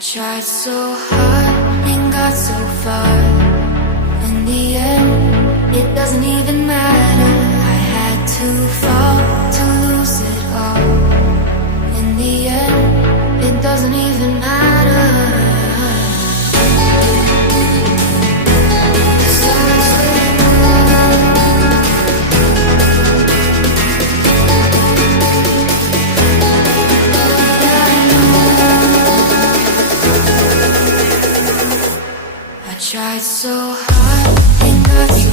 tried so hard and got so far. In the end, it doesn't even matter. I had to fall to lose it all. In the end, it doesn't even matter. I tried so hard and got so